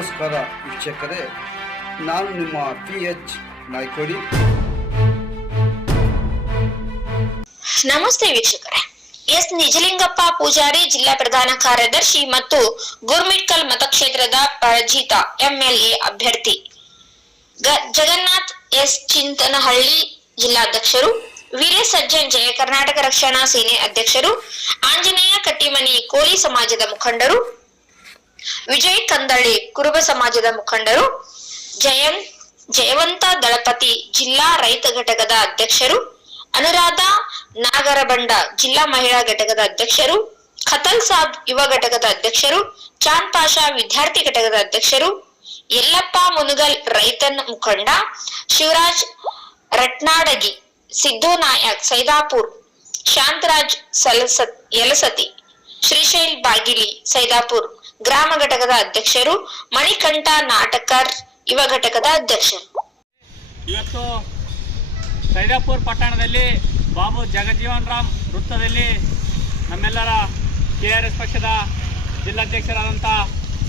ನಮಸ್ಕಾರ ವೀಕ್ಷಕರೇ, ನಾನು ನಿಮ್ಮ ಪಿ ಎಚ್ ನಾಯ್ಕೋಡಿ. ನಮಸ್ತೆ ವೀಕ್ಷಕರೇ. ಎಸ್. ನಿಜಲಿಂಗಪ್ಪ ಪೂಜಾರಿ, ಜಿಲ್ಲಾ ಪ್ರಧಾನ ಕಾರ್ಯದರ್ಶಿ ಮತ್ತು ಗುರ್ಮಿಟ್ಕಲ್ ಮತಕ್ಷೇತ್ರದ ಪರಜಿತ ಎಂಎಲ್ಎ ಅಭ್ಯರ್ಥಿ. ಜಗನ್ನಾಥ್ ಎಸ್. ಚಿಂತನಹಳ್ಳಿ ಜಿಲ್ಲಾಧ್ಯಕ್ಷರು, ವೀರ ಸಜ್ಜನ್ ಜಯ ಕರ್ನಾಟಕ ರಕ್ಷಣಾ ಸೇನೆ ಅಧ್ಯಕ್ಷರು, ಆಂಜನೇಯ ಕಟ್ಟಿಮನಿ ಕೋಲಿ ಸಮಾಜದ ಮುಖಂಡರು ವಿಜಯ್ ಕಂದಳ್ಳಿ ಕುರುಬ ಸಮಾಜದ ಮುಖಂಡರು ಜಯಂತ್ ಜಯವಂತ ದಳಪತಿ, ಜಿಲ್ಲಾ ರೈತ ಘಟಕದ ಅಧ್ಯಕ್ಷರು, ಅನುರಾಧ ನಾಗರಬಂಡ, ಜಿಲ್ಲಾ ಮಹಿಳಾ ಘಟಕದ ಅಧ್ಯಕ್ಷರು ಖತಲ್ ಸಾಬ್ ಯುವ ಘಟಕದ ಅಧ್ಯಕ್ಷರು, ಚಾಂದ್ ಪಾಷಾ ವಿದ್ಯಾರ್ಥಿ ಘಟಕದ ಅಧ್ಯಕ್ಷರು, ಯಲ್ಲಪ್ಪ ಮುನುಗಲ್ ರೈತನ್ ಮುಖಂಡ, ಶಿವರಾಜ್ ರಟ್ನಾಡಗಿ, ಸಿದ್ದು ನಾಯಕ್, ಸೈದಾಪುರ್, ಶಾಂತರಾಜ್ ಸಲಸತ್, ಯಲಸತಿ, ಶ್ರೀಶೈಲ್ ಬಾಗಿಲಿ, ಸೈದಾಪುರ್. ಗ್ರಾಮ ಘಟಕದ ಅಧ್ಯಕ್ಷರು, ಮಣಿಕಂಠ ನಾಟಕರ್, ಯುವ ಘಟಕದ ಅಧ್ಯಕ್ಷರು. ಇವತ್ತು ಸೈದಾಪುರ್ ಪಟ್ಟಣದಲ್ಲಿ ಬಾಬು ಜಗಜೀವನ್ ರಾಮ್ ವೃತ್ತದಲ್ಲಿ ನಮ್ಮೆಲ್ಲರ ಕೆ ಆರ್ ಎಸ್ ಪಕ್ಷದ ಜಿಲ್ಲಾಧ್ಯಕ್ಷರಾದಂಥ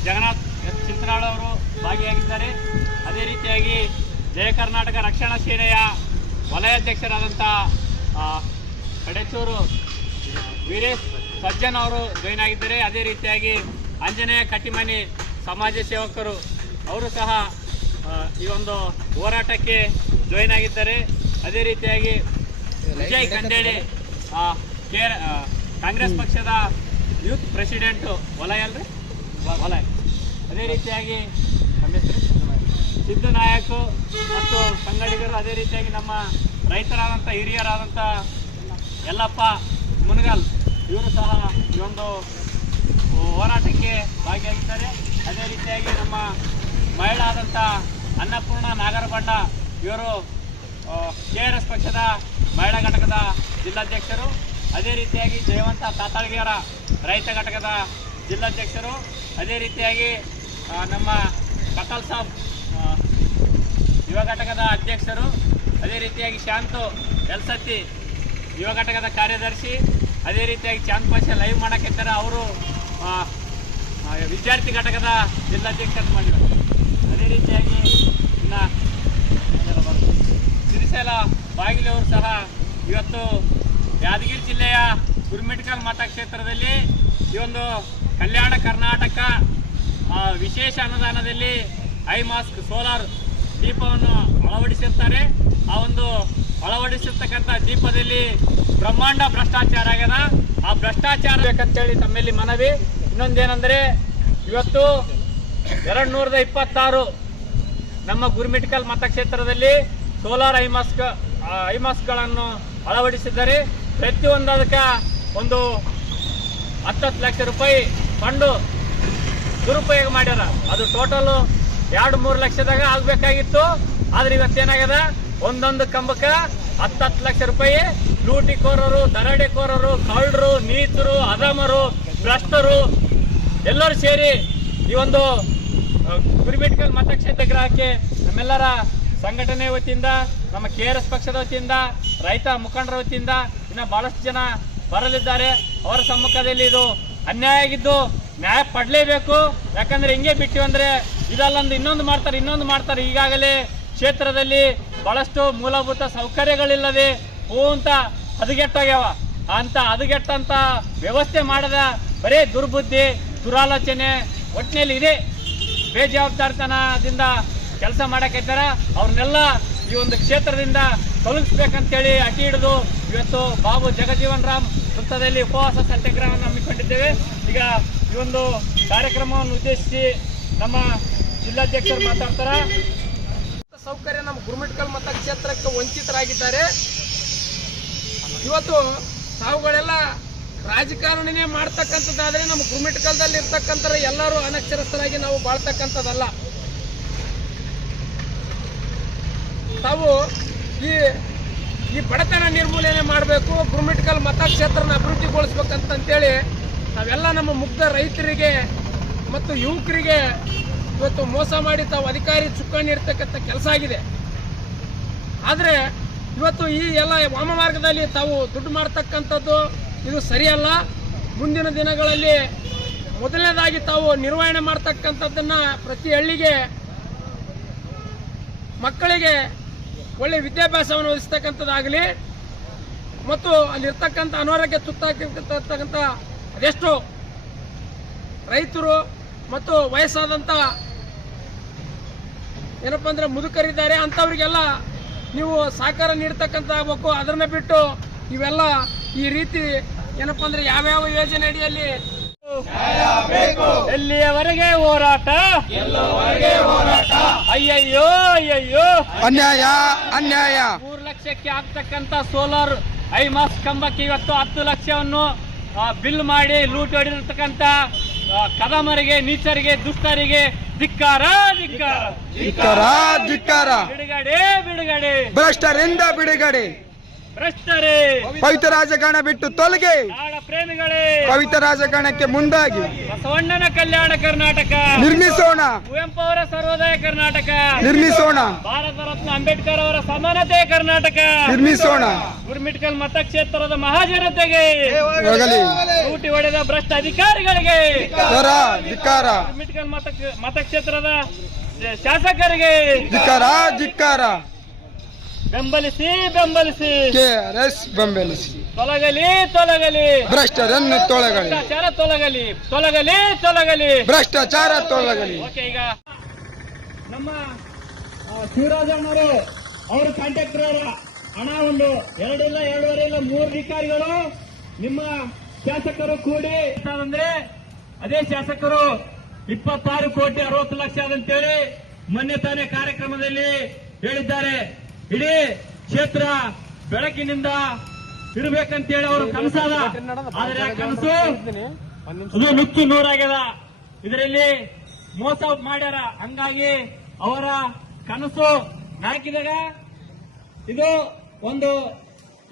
ಜಗನ್ನಾಥ್ ಚಿಂತನಾಳ್ ಅವರು ಭಾಗಿಯಾಗಿದ್ದಾರೆ. ಅದೇ ರೀತಿಯಾಗಿ ಜಯ ಕರ್ನಾಟಕ ರಕ್ಷಣಾ ಸೇನೆಯ ವಲಯಾಧ್ಯಕ್ಷರಾದಂಥ ಕಡೆಚೂರು ವೀರೇಶ್ ಸಜ್ಜನ್ ಅವರು ಜಾಯ್ನ್ ಆಗಿದ್ದಾರೆ. ಅದೇ ರೀತಿಯಾಗಿ ಆಂಜನೇಯ ಕಟ್ಟಿಮನಿ ಸಮಾಜ ಸೇವಕರು, ಅವರು ಸಹ ಈ ಒಂದು ಹೋರಾಟಕ್ಕೆ ಜಾಯಿನ್ ಆಗಿದ್ದಾರೆ. ಅದೇ ರೀತಿಯಾಗಿ ವಿಜಯ್ ಕಂಡೇಳಿ ಕೇರ ಕಾಂಗ್ರೆಸ್ ಪಕ್ಷದ ಯೂತ್ ಪ್ರೆಸಿಡೆಂಟು ವಲಯ ಅಲ್ರಿ? ವಲಯ. ಅದೇ ರೀತಿಯಾಗಿ ಸಿದ್ದು ನಾಯಕ್ ಮತ್ತು ಸಂಗಡಿಗರು, ಅದೇ ರೀತಿಯಾಗಿ ನಮ್ಮ ರೈತರಾದಂಥ, ಹಿರಿಯರಾದಂಥ ಯಲ್ಲಪ್ಪ, ಮುನಗಲ್, ಇವರು ಸಹ ಈ ಒಂದು ಹೋರಾಟಕ್ಕೆ ಭಾಗಿಯಾಗಿದ್ದಾರೆ. ಅದೇ ರೀತಿಯಾಗಿ ನಮ್ಮ ಮಹಿಳಾ ಆದಂಥ ಅನ್ನಪೂರ್ಣ ನಾಗರಬಂಡ ಇವರು ಕೆ ಆರ್ ಎಸ್ ಪಕ್ಷದ ಮಹಿಳಾ ಘಟಕದ ಜಿಲ್ಲಾಧ್ಯಕ್ಷರು. ಅದೇ ರೀತಿಯಾಗಿ ಜಯವಂತ ತಾತಾಳ್ಗಿಯರ ರೈತ ಘಟಕದ ಜಿಲ್ಲಾಧ್ಯಕ್ಷರು. ಅದೇ ರೀತಿಯಾಗಿ ನಮ್ಮ ಕಟಲ್ ಸಾಬ್ ಯುವ ಘಟಕದ ಅಧ್ಯಕ್ಷರು. ಅದೇ ರೀತಿಯಾಗಿ ಶಾಂತು ಎಲ್ಸತ್ತಿ ಯುವ ಘಟಕದ ಕಾರ್ಯದರ್ಶಿ. ಅದೇ ರೀತಿಯಾಗಿ ಚಾಂದ್ ಪಾಷೆ ಲೈವ್ ಮಾಡೋಕ್ಕಿದ್ದಾರೆ ಅವರು ವಿದ್ಯಾರ್ಥಿ ಘಟಕದ ಜಿಲ್ಲಾಧ್ಯಕ್ಷರು ಮಾಡಿದ್ದಾರೆ. ಅದೇ ರೀತಿಯಾಗಿ ಇನ್ನು ಸಿರಿಸೇಲ ಬಾಗಿಲವರು ಸಹ ಇವತ್ತು ಯಾದಗಿರಿ ಜಿಲ್ಲೆಯ ಗುರುಮಿಟ್ಕಲ್ ಮತಕ್ಷೇತ್ರದಲ್ಲಿ ಈ ಒಂದು ಕಲ್ಯಾಣ ಕರ್ನಾಟಕ ವಿಶೇಷ ಅನುದಾನದಲ್ಲಿ ಐ ಮಾಸ್ಕ್ ಸೋಲಾರ್ ದೀಪವನ್ನು ಅಳವಡಿಸಿರ್ತಾರೆ. ಆ ಒಂದು ಅಳವಡಿಸಿರ್ತಕ್ಕಂಥ ದೀಪದಲ್ಲಿ ಬ್ರಹ್ಮಾಂಡ ಭ್ರಷ್ಟಾಚಾರ ಆಗ್ಯದ. ಆ ಭ್ರಷ್ಟಾಚಾರ ಬೇಕಂತೇಳಿ ತಮ್ಮಲ್ಲಿ ಮನವಿ. ಇನ್ನೊಂದೇನೆಂದರೆ, ಇವತ್ತು ಎರಡು ನೂರದ ಇಪ್ಪತ್ತಾರು ನಮ್ಮ ಗುರುಮಿಟ್ಕಲ್ ಮತಕ್ಷೇತ್ರದಲ್ಲಿ ಸೋಲಾರ್ ಐಮಾಸ್ಕ್ ಐಮಾಸ್ಕ್ಗಳನ್ನು ಅಳವಡಿಸಿದ್ದಾರೆ. ಪ್ರತಿಯೊಂದು ಅದಕ್ಕೆ ಒಂದು ಹತ್ತತ್ತು ಲಕ್ಷ ರೂಪಾಯಿ ಫಂಡು ದುರುಪಯೋಗ ಮಾಡ್ಯಾರ. ಅದು ಟೋಟಲ್ ಎರಡು ಮೂರು ಲಕ್ಷದಾಗ ಆಗ್ಬೇಕಾಗಿತ್ತು. ಆದ್ರೆ ಇವತ್ತೇನಾಗ್ಯದ? ಒಂದೊಂದು ಕಂಬಕ್ಕೆ ಹತ್ತತ್ತು ಲಕ್ಷ ರೂಪಾಯಿ ಲೂಟಿಕೋರರು, ದರೋಡೆಕೋರರು, ಕಳ್ಳರು ನೀತರು ಅರಾಮರು ಭ್ರಷ್ಟರು, ಎಲ್ಲರೂ ಸೇರಿ ಈ ಒಂದು ಗುರುಮಿಟ್ಕಲ್ ಮತಕ್ಷೇತ್ರ ಗ್ರಹಕ್ಕೆ ನಮ್ಮೆಲ್ಲರ ಸಂಘಟನೆ ವತಿಯಿಂದ, ನಮ್ಮ ಕೆ ಆರ್ ಎಸ್ ಪಕ್ಷದ ವತಿಯಿಂದ, ರೈತ ಮುಖಂಡರ ವತಿಯಿಂದ ಇನ್ನು ಬಹಳಷ್ಟು ಜನ ಬರಲಿದ್ದಾರೆ. ಅವರ ಸಮ್ಮುಖದಲ್ಲಿ ಇದು ಅನ್ಯಾಯ ಆಗಿದ್ದು ನ್ಯಾಯ ಪಡಲೇಬೇಕು. ಯಾಕಂದ್ರೆ ಹಿಂಗೆ ಬಿಟ್ಟಿವಿ ಅಂದ್ರೆ ಇದಲ್ಲೊಂದು ಇನ್ನೊಂದು ಮಾಡ್ತಾರೆ ಇನ್ನೊಂದು ಮಾಡ್ತಾರೆ. ಈಗಾಗಲೇ ಕ್ಷೇತ್ರದಲ್ಲಿ ಬಹಳಷ್ಟು ಮೂಲಭೂತ ಸೌಕರ್ಯಗಳಿಲ್ಲದೆ ಹೂವಂತ ಹದಗೆಟ್ಟಾಗ್ಯಾವ. ಅಂತ ಹದಗೆಟ್ಟಂತ ವ್ಯವಸ್ಥೆ ಮಾಡದ ಬರೇ ದುರ್ಬುದ್ಧಿ, ದುರಾಲೋಚನೆ ಒಟ್ಟಿನಲ್ಲಿ ಇದೆ. ಬೇಜವಾಬ್ದಾರಿತನದಿಂದ ಕೆಲಸ ಮಾಡೋಕ್ಕಿದ್ದಾರೆ ಅವ್ರನ್ನೆಲ್ಲ ಈ ಒಂದು ಕ್ಷೇತ್ರದಿಂದ ತೊಲಗಿಸ್ಬೇಕಂತೇಳಿ ಅಟಿ ಹಿಡಿದು ಇವತ್ತು ಬಾಬು ಜಗಜೀವನ್ ರಾಮ್ ವೃತ್ತದಲ್ಲಿ ಉಪವಾಸ ಸತ್ಯಾಗ್ರಹವನ್ನು ಹಮ್ಮಿಕೊಂಡಿದ್ದೇವೆ. ಈಗ ಈ ಒಂದು ಕಾರ್ಯಕ್ರಮವನ್ನು ಉದ್ದೇಶಿಸಿ ನಮ್ಮ ಜಿಲ್ಲಾಧ್ಯಕ್ಷರು ಮಾತಾಡ್ತಾರ. ಗುರುಮಿಟ್ಕಲ್ ಮತಕ್ಷೇತ್ರಕ್ಕೆ ವಂಚಿತರಾಗಿದ್ದಾರೆ. ಇವತ್ತು ತಾವುಗಳೆಲ್ಲ ರಾಜಕಾರಣನೇ ಮಾಡ್ತಕ್ಕಂಥದ್ದಾದ್ರೆ ನಮ್ಮ ಗುರುಮಿಟ್ಕಲ್ದಲ್ಲಿ ಇರ್ತಕ್ಕಂಥ ಎಲ್ಲರೂ ಅನಕ್ಷರಸ್ಥರಾಗಿ ನಾವು ಬಾಳ್ತಕ್ಕಂಥದ್ದಲ್ಲ. ತಾವು ಈ ಈ ಬಡತನ ನಿರ್ಮೂಲನೆ ಮಾಡಬೇಕು ಗುರುಮಿಟ್ಕಲ್ ಮತಕ್ಷೇತ್ರನ ಅಭಿವೃದ್ಧಿಗೊಳಿಸ್ಬೇಕಂತಂತೇಳಿ ನಾವೆಲ್ಲ ನಮ್ಮ ಮುಗ್ಧ ರೈತರಿಗೆ ಮತ್ತು ಯುವಕರಿಗೆ ಇವತ್ತು ಮೋಸ ಮಾಡಿ ತಾವು ಅಧಿಕಾರಿ ಚುಕ್ಕಾಣಿ ಇರ್ತಕ್ಕಂಥ ಕೆಲಸ ಆಗಿದೆ. ಆದರೆ ಇವತ್ತು ಈ ಎಲ್ಲ ವಾಮ ಮಾರ್ಗದಲ್ಲಿ ತಾವು ದುಡ್ಡು ಮಾಡ್ತಕ್ಕಂಥದ್ದು ಇದು ಸರಿಯಲ್ಲ. ಮುಂದಿನ ದಿನಗಳಲ್ಲಿ ಮೊದಲನೇದಾಗಿ ತಾವು ನಿರ್ವಹಣೆ ಮಾಡ್ತಕ್ಕಂಥದ್ದನ್ನು ಪ್ರತಿ ಹಳ್ಳಿಗೆ, ಮಕ್ಕಳಿಗೆ ಒಳ್ಳೆ ವಿದ್ಯಾಭ್ಯಾಸವನ್ನು ಒದಗಿಸ್ತಕ್ಕಂಥದ್ದಾಗಲಿ ಮತ್ತು ಅಲ್ಲಿರ್ತಕ್ಕಂಥ ಅನಾರೋಗ್ಯ ತುತ್ತಾಗಿರ್ತಕ್ಕಂಥ ಅದೆಷ್ಟು ರೈತರು ಮತ್ತು ವಯಸ್ಸಾದಂಥ ಏನಪ್ಪ ಅಂದರೆ ಮುದುಕರಿದ್ದಾರೆ ಅಂಥವ್ರಿಗೆಲ್ಲ ನೀವು ಸಹಕಾರ ನೀಡ್ತಕ್ಕಂಥ ಆಗ್ಬೇಕು ಅದನ್ನ ಬಿಟ್ಟು ಇವೆಲ್ಲ ಈ ರೀತಿ ಏನಪ್ಪ ಅಂದ್ರೆ ಯಾವ್ಯಾವ ಯೋಜನೆ ಅಡಿಯಲ್ಲಿ ಎಲ್ಲಿಯವರೆಗೆ ಹೋರಾಟ? ಹೋರಾಟ? ಅಯ್ಯಯ್ಯೋ ಅಯ್ಯಯ್ಯೋ. ಅನ್ಯಾಯ ಅನ್ಯಾಯ. ಮೂರು ಲಕ್ಷಕ್ಕೆ ಆಗ್ತಕ್ಕಂತ ಸೋಲಾರ್ ಐಮಾಸ್ ಕಂಬಕ್ಕೆ ಇವತ್ತು ಹತ್ತು ಲಕ್ಷವನ್ನು ಬಿಲ್ ಮಾಡಿ ಲೂಟ್ ಹೊಡಿರ್ತಕ್ಕಂಥ ಕದಮರಿಗೆ ನೀಚರಿಗೆ ದುಷ್ಟರಿಗೆ ಧಿಕ್ಕಾರ ಧಿಕ್ಕಾರ. ಧಿಕ್ಕಾರ ಧಿಕ್ಕಾರ. ಬಿಡುಗಡೆ ಬಿಡುಗಡೆ. ಭ್ರಷ್ಟರಿಂದ ಬಿಡುಗಡೆ. ಭ್ರಷ್ಟರೇ. ಪವಿತ್ರ ರಾಜಕಾರಣ ಬಿಟ್ಟು ತೊಲಗೆ. ನಾಡ ಪ್ರೇಮಿಗಳೇ. ಪವಿತ್ರ ರಾಜಕಾರಣಕ್ಕೆ ಮುಂದಾಗಿ. ಬಸವಣ್ಣನ ಕಲ್ಯಾಣ ಕರ್ನಾಟಕ. ನಿರ್ಮಿಸೋಣ. ಕುವೆಂಪು ಅವರ ಸರ್ವೋದಯ ಕರ್ನಾಟಕ. ನಿರ್ಮಿಸೋಣ. ಭಾರತ ರತ್ನ ಅಂಬೇಡ್ಕರ್ ಅವರ ಸಮಾನತೆ ಕರ್ನಾಟಕ. ನಿರ್ಮಿಸೋಣ. ಗುರ್ಮಿಟ್ಕಲ್ ಮತಕ್ಷೇತ್ರದ ಮಹಾಜನತೆಗೆ. ಹೋಗಲಿ ಊಟಿ ಹೊಡೆದ ಭ್ರಷ್ಟ ಅಧಿಕಾರಿಗಳಿಗೆ. ಧಿಕ್ಕಾರ ಧಿಕ್ಕಾರ. ಗುರ್ಮಿಟ್ಕಲ್ ಮತ ಮತಕ್ಷೇತ್ರದ ಶಾಸಕರಿಗೆ ಧಿಕ್ಕಾರ ಧಿಕ್ಕಾರ ಬೆಂಬಲಿಸಿ ಬೆಂಬಲಿಸಿ. ಕೆ ಆರ್ ಎಸ್ ಬೆಂಬಲಿಸಿ. ತೊಲಗಲಿ ತೊಲಗಲಿ. ಭ್ರಷ್ಟರನ್ನು ತೊಲಗಲಿ ಭ್ರಷ್ಟಾಚಾರ ತೊಲಗಲಿ ತೊಲಗಲಿ ತೊಲಗಲಿ. ಭ್ರಷ್ಟಾಚಾರ ತೊಲಗಲಿ ಓಕೆ ಈಗ ನಮ್ಮ ಶಿವರಾಜ ಅವರು ಅವ್ರ ಕಾಂಟ್ರಾಕ್ಟರ್ ಅವರ ಹಣ ಒಂದು ಎರಡಿಲ್ಲ ಎರಡೂವರೆ ಇಲ್ಲ ಮೂರು ಅಧಿಕಾರಿಗಳು ನಿಮ್ಮ ಶಾಸಕರು ಕೂಡಿ. ಅಂದ್ರೆ ಅದೇ ಶಾಸಕರು ಇಪ್ಪತ್ತಾರು ಕೋಟಿ ಅರವತ್ತು ಲಕ್ಷ ಅದಂತೇಳಿ ಮೊನ್ನೆ ತಾನೇ ಕಾರ್ಯಕ್ರಮದಲ್ಲಿ ಹೇಳಿದ್ದಾರೆ. ಇಡೀ ಕ್ಷೇತ್ರ ಬೆಳಕಿನಿಂದ ಇರಬೇಕಂತೇಳಿ ಅವರು ಕನಸಾದ. ಆದರೆ ಕನಸು ಅದು ನುಚ್ಚು ನೂರಾಗ್ಯದ. ಇದರಲ್ಲಿ ಮೋಸ ಮಾಡ್ಯಾರ. ಹಂಗಾಗಿ ಅವರ ಕನಸು ನಾಕಿದಾಗ ಇದು ಒಂದು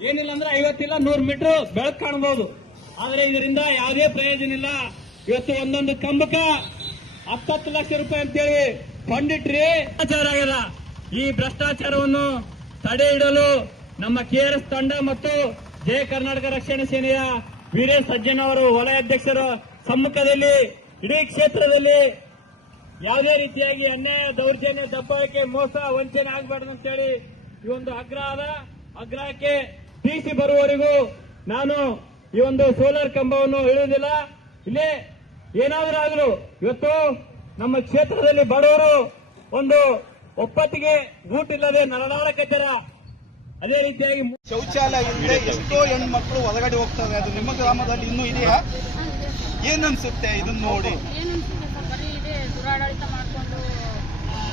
ಏನಿಲ್ಲ ಅಂದ್ರೆ ಐವತ್ತಿಲ್ಲ, ನೂರು ಮೀಟರ್ ಬೆಳಕು ಕಾಣಬಹುದು. ಆದರೆ ಇದರಿಂದ ಯಾವುದೇ ಪ್ರಯೋಜನ ಇಲ್ಲ. ಇವತ್ತು ಒಂದೊಂದು ಕಂಬಕ ಹತ್ತತ್ತು ಲಕ್ಷ ರೂಪಾಯಿ ಅಂತೇಳಿ ಕೊಂಡಿಟ್ರಿ ಭ್ರಷ್ಟಾಚಾರ ಆಗ್ಯದ. ಈ ಭ್ರಷ್ಟಾಚಾರವನ್ನು ತಡೆ ಇಡಲು ನಮ್ಮ ಕೆಆರ್ಎಸ್ ತಂಡ ಮತ್ತು ಜಯ ಕರ್ನಾಟಕ ರಕ್ಷಣಾ ಸೇನೆಯ ವೀರೇಶ್ ಸಜ್ಜನ್ ಅವರು, ವಲಯ ಅಧ್ಯಕ್ಷರ ಸಮ್ಮುಖದಲ್ಲಿ, ಇಡೀ ಕ್ಷೇತ್ರದಲ್ಲಿ ಯಾವುದೇ ರೀತಿಯಾಗಿ ಅನ್ಯಾಯ, ದೌರ್ಜನ್ಯ, ದಬ್ಬಾಳಿಕೆ, ಮೋಸ, ವಂಚನೆ ಆಗಬಾರ್ದು ಅಂತೇಳಿ ಈ ಒಂದು ಆಗ್ರಹದ ಆಗ್ರಹಕ್ಕೆ ಟಿಸಿ ಬರುವವರೆಗೂ ನಾನು ಈ ಒಂದು ಸೋಲಾರ್ ಕಂಬವನ್ನು ಇಳುವುದಿಲ್ಲ ಇಲ್ಲೇ ಏನಾದರೂ ಆಗಲು ಇವತ್ತು ನಮ್ಮ ಕ್ಷೇತ್ರದಲ್ಲಿ ಬಡವರು ಒಂದು ಒಪ್ಪತ್ತಿಗೆ ಊಟಿಲ್ಲದೆ ಕಚ್ಚರ ಅದೇ ರೀತಿಯಾಗಿ ಶೌಚಾಲಯ ಇಲ್ಲದೆ ಎಷ್ಟೋ ಹೆಣ್ಮಕ್ಳು ಹೊರಗಡೆ ಹೋಗ್ತಾರೆ ಅದು ನಿಮ್ಮ ಗ್ರಾಮದಲ್ಲಿ ಇನ್ನೂ ಇದೆಯಾ? ಏನನ್ಸುತ್ತೆ ಇದನ್ನ ನೋಡಿ. ಏನು ಅನ್ಸುತ್ತೆ ಸರ್? ಬರೀ ಇದೆ ದುರಾಡಳಿತ ಮಾಡಿಕೊಂಡು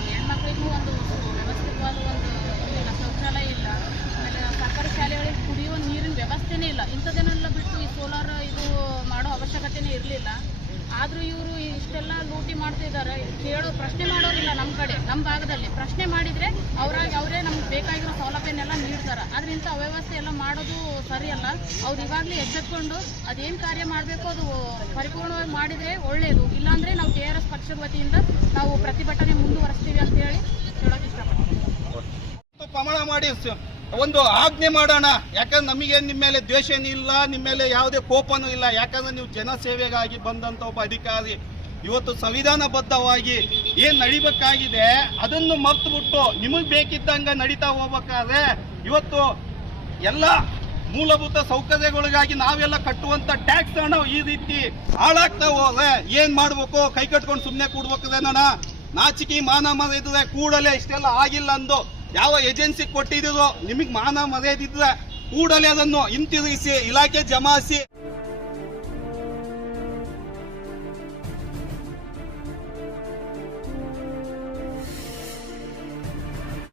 ಹೆಣ್ಮಕ್ಳಿಗೂ ಒಂದು ವ್ಯವಸ್ಥಿತವಾದ ಒಂದು ಶೌಚಾಲಯ ಇಲ್ಲ. ಆಮೇಲೆ ಸರ್ಕಾರಿ ಶಾಲೆಗಳಿಗೆ ಕುಡಿಯುವ ನೀರಿನ ವ್ಯವಸ್ಥೆನೇ ಇಲ್ಲ. ಇಂಥದನ್ನೆಲ್ಲ ಬಿಟ್ಟು ಈ ಸೋಲಾರ್ ಇದು ಮಾಡೋ ಅವಶ್ಯಕತೆನೇ ಇರಲಿಲ್ಲ. ಆದರೂ ಇವರು ಇಷ್ಟೆಲ್ಲ ಲೂಟಿ ಮಾಡ್ತಿದ್ದಾರೆ ಕೇಳೋ ಪ್ರಶ್ನೆ ಮಾಡೋರಿಲ್ಲ ನಮ್ಮ ಕಡೆ ನಮ್ಮ ಭಾಗದಲ್ಲಿ. ಪ್ರಶ್ನೆ ಮಾಡಿದರೆ ಅವರಾಗಿ ಅವರೇ ನಮ್ಗೆ ಬೇಕಾಗಿರೋ ಸೌಲಭ್ಯನೆಲ್ಲ ನೀಡ್ತಾರೆ. ಇಂಥ ಅವ್ಯವಸ್ಥೆ ಎಲ್ಲ ಮಾಡೋದು ಸರಿಯಲ್ಲ. ಅವ್ರು ಇವಾಗಲೇ ಎಚ್ಚೆತ್ಕೊಂಡು ಅದೇನು ಕಾರ್ಯ ಮಾಡಬೇಕು ಅದು ಪರಿಪೂರ್ಣವಾಗಿ ಮಾಡಿದರೆ ಒಳ್ಳೆಯದು ಇಲ್ಲಾಂದರೆ ನಾವು ಕೆ ಆರ್ ಎಸ್ ಪಕ್ಷದ ವತಿಯಿಂದ ನಾವು ಪ್ರತಿಭಟನೆ ಮುಂದುವರಿಸ್ತೀವಿ ಅಂತ ಹೇಳಿ ಹೇಳೋಕೆ ಇಷ್ಟಪಡ್ತೀವಿ ಒಂದು ಆಜ್ಞೆ ಮಾಡೋಣ. ಯಾಕಂದ್ರೆ ನಮಗೆ ನಿಮ್ಮ ಮೇಲೆ ದ್ವೇಷನೂ ಇಲ್ಲ, ನಿಮ್ಮ ಮೇಲೆ ಯಾವುದೇ ಕೋಪನೂ ಇಲ್ಲ. ಯಾಕಂದ್ರೆ ನೀವು ಜನಸೇವೆಗಾಗಿ ಬಂದಂತ ಒಬ್ಬ ಅಧಿಕಾರಿ ಇವತ್ತು ಸಂವಿಧಾನಬದ್ಧವಾಗಿ ಏನು ನಡಿಬೇಕಾಗಿದೆ ಅದನ್ನು ಮರ್ತು ಬಿಟ್ಟು ನಿಮಗೆ ಬೇಕಿದ್ದಂಗೆ ನಡೀತಾ ಹೋಗ್ಬೇಕಾದ್ರೆ ಇವತ್ತು ಎಲ್ಲ ಮೂಲಭೂತ ಸೌಕರ್ಯಗಳಿಗಾಗಿ ನಾವೆಲ್ಲ ಕಟ್ಟುವಂತ ಟ್ಯಾಕ್ಸ್ ಹಣ ಈ ರೀತಿ ಹಾಳಾಗ್ತಾ ಹೋದ್ರೆ ಏನ್ ಮಾಡಬೇಕು? ಕೈ ಕಟ್ಕೊಂಡು ಸುಮ್ಮನೆ ಕೂಡ್ಬೇಕದೆ ನೋಣ ನಾಚಿಕೆ, ಮಾನ ಮರ್ಯಾದೆ ಕೂಡಲೇ ಇಷ್ಟೆಲ್ಲ ಆಗಿಲ್ಲ ಅಂದು ಯಾವ ಏಜೆನ್ಸಿ ಕೊಟ್ಟಿದ್ದೀರೋ ನಿಮಗೆ ಮಾನ ಮರ್ಯಾದಿದ್ರೆ ಕೂಡಲೇ ಅದನ್ನು ಹಿಂತಿರುಗಿಸಿ ಇಲಾಖೆ ಜಮಾಯಿಸಿ.